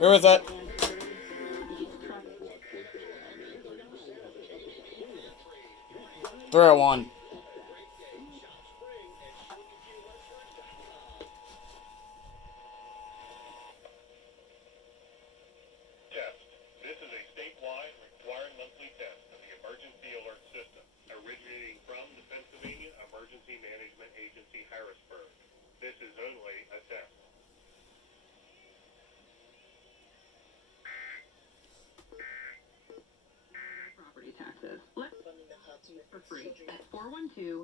Who is it? Throw one. Test. This is a statewide required monthly test of the emergency alert system, originating from the Pennsylvania Emergency Management Agency, Harrisburg. This is only a test. Property taxes. Let's for free at 412